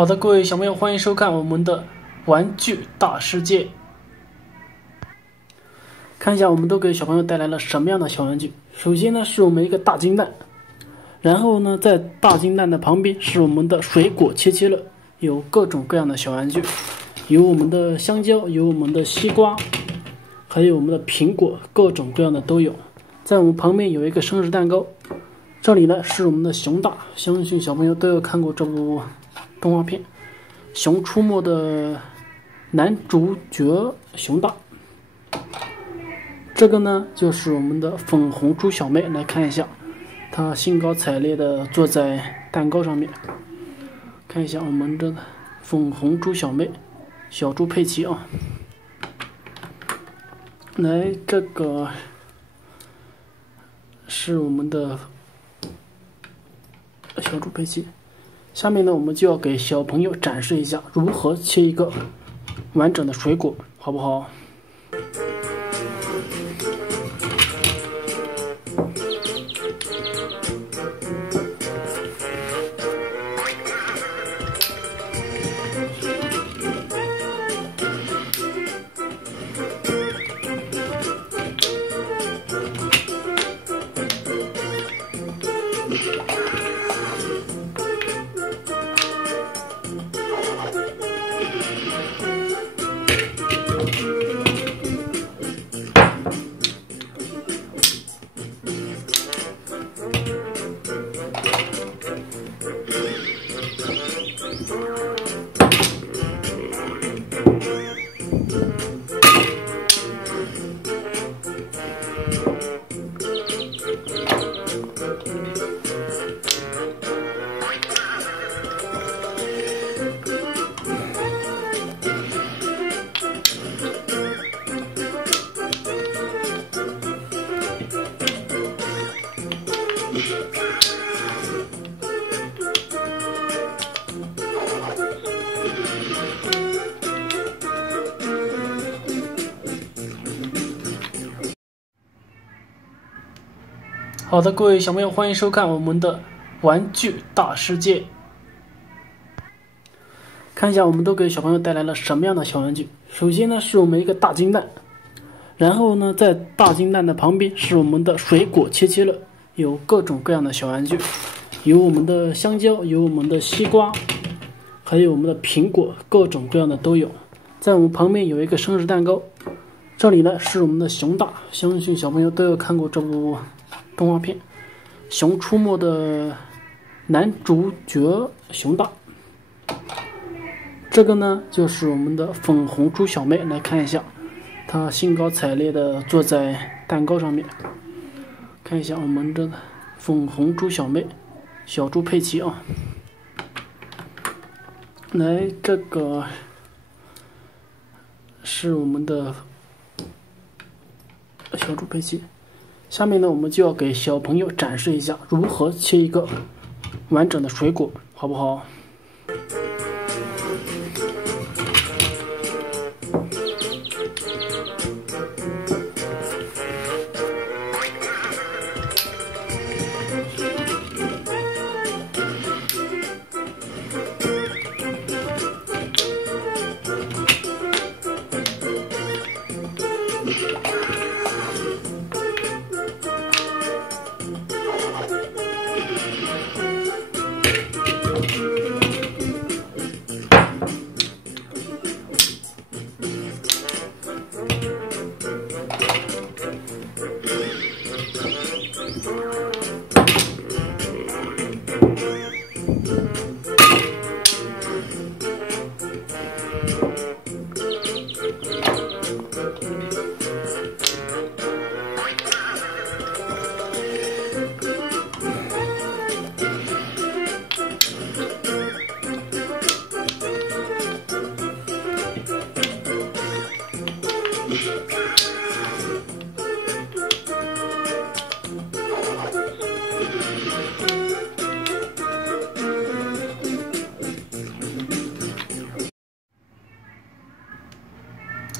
好的，各位小朋友，欢迎收看我们的玩具大世界。看一下，我们都给小朋友带来了什么样的小玩具？首先呢，是我们一个大金蛋，然后呢，在大金蛋的旁边是我们的水果切切乐，有各种各样的小玩具，有我们的香蕉，有我们的西瓜，还有我们的苹果，各种各样的都有。在我们旁边有一个生日蛋糕，这里呢是我们的熊大，相信小朋友都有看过这部动画片《熊出没》的男主角熊大。这个呢就是我们的粉红猪小妹，来看一下，她兴高采烈的坐在蛋糕上面。看一下我们这粉红猪小妹，小猪佩奇啊。来，这个是我们的小猪佩奇。下面呢，我们就要给小朋友展示一下如何切一个完整的水果，好不好？好的，各位小朋友，欢迎收看我们的玩具大世界。看一下，我们都给小朋友带来了什么样的小玩具？首先呢，是我们一个大金蛋，然后呢，在大金蛋的旁边是我们的水果切切乐，有各种各样的小玩具，有我们的香蕉，有我们的西瓜，还有我们的苹果，各种各样的都有。在我们旁边有一个生日蛋糕，这里呢是我们的熊大，相信小朋友都有看过这部动画片《熊出没》的男主角熊大。这个呢就是我们的粉红猪小妹，来看一下，她兴高采烈的坐在蛋糕上面。看一下我们这粉红猪小妹，小猪佩奇啊。来，这个是我们的小猪佩奇。下面呢，我们就要给小朋友展示一下如何切一个完整的水果，好不好？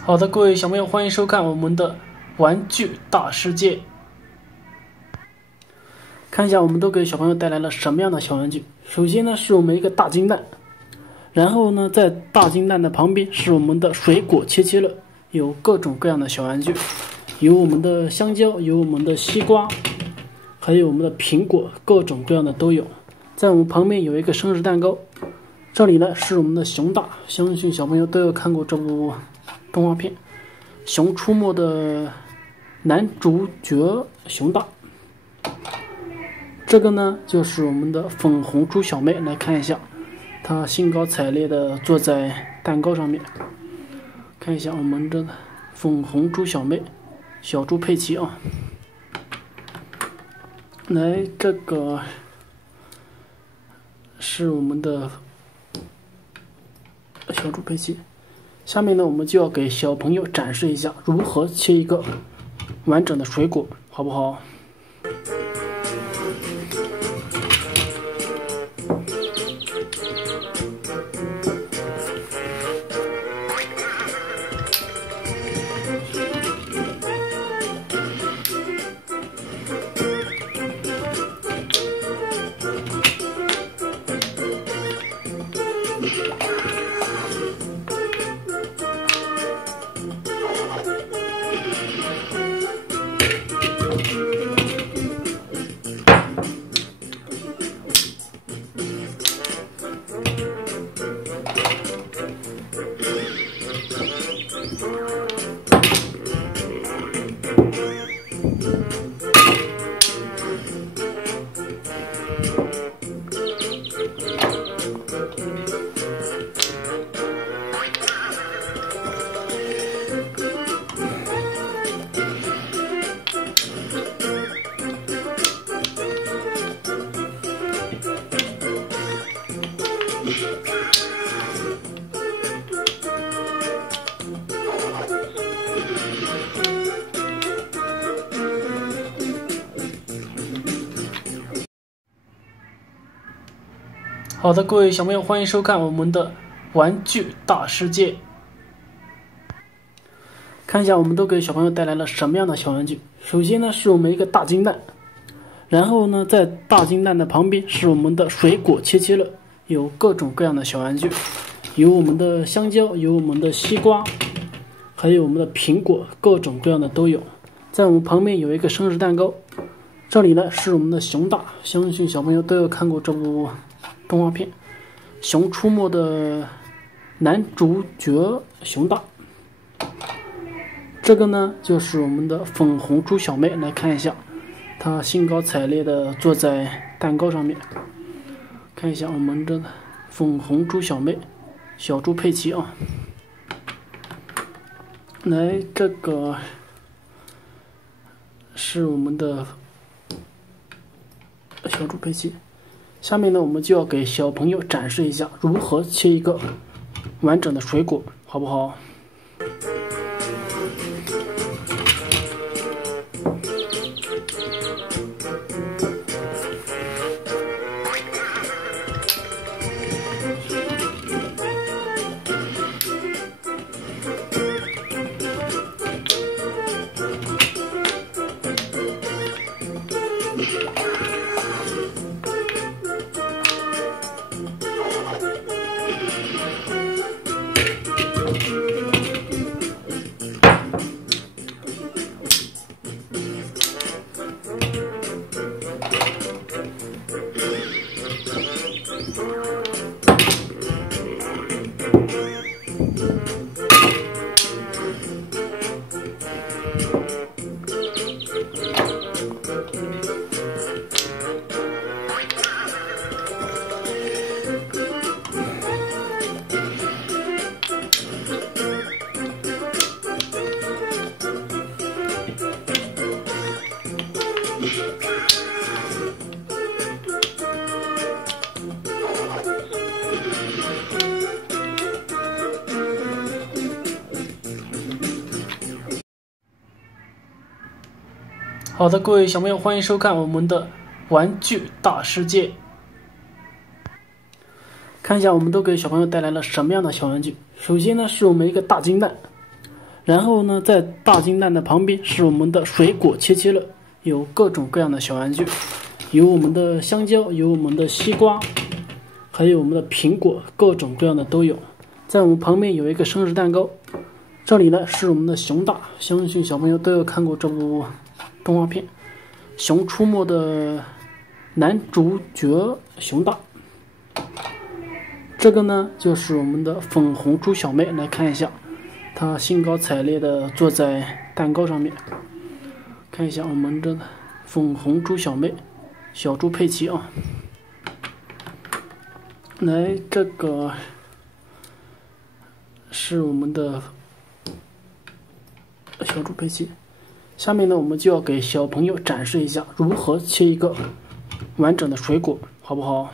好的，各位小朋友，欢迎收看我们的玩具大世界。看一下，我们都给小朋友带来了什么样的小玩具？首先呢，是我们一个大金蛋，然后呢，在大金蛋的旁边是我们的水果切切乐，有各种各样的小玩具，有我们的香蕉，有我们的西瓜，还有我们的苹果，各种各样的都有。在我们旁边有一个生日蛋糕，这里呢是我们的熊大，相信小朋友都有看过这部动画片《熊出没》的男主角熊大。这个呢就是我们的粉红猪小妹，来看一下，她兴高采烈的坐在蛋糕上面。看一下我们的粉红猪小妹，小猪佩奇啊。来，这个是我们的小猪佩奇。下面呢，我们就要给小朋友展示一下如何切一个完整的水果，好不好？好的，各位小朋友，欢迎收看我们的玩具大世界。看一下我们都给小朋友带来了什么样的小玩具。首先呢是我们一个大金蛋，然后呢在大金蛋的旁边是我们的水果切切乐，有各种各样的小玩具，有我们的香蕉，有我们的西瓜，还有我们的苹果，各种各样的都有。在我们旁边有一个生日蛋糕，这里呢是我们的熊大，相信小朋友都有看过这部动画片《熊出没》的男主角熊大。这个呢就是我们的粉红猪小妹，来看一下，她兴高采烈的坐在蛋糕上面。看一下我们的粉红猪小妹，小猪佩奇啊。来，这个是我们的小猪佩奇。下面呢，我们就要给小朋友展示一下如何切一个完整的水果，好不好？好的，各位小朋友，欢迎收看我们的玩具大世界。看一下我们都给小朋友带来了什么样的小玩具。首先呢是我们一个大金蛋，然后呢在大金蛋的旁边是我们的水果切切乐，有各种各样的小玩具，有我们的香蕉，有我们的西瓜，还有我们的苹果，各种各样的都有。在我们旁边有一个生日蛋糕，这里呢是我们的熊大，相信小朋友都有看过这部动画片《熊出没》的男主角熊大。这个呢就是我们的粉红猪小妹，来看一下，她兴高采烈的坐在蛋糕上面。看一下我们的粉红猪小妹，小猪佩奇啊。来，这个是我们的小猪佩奇。下面呢，我们就要给小朋友展示一下如何切一个完整的水果，好不好？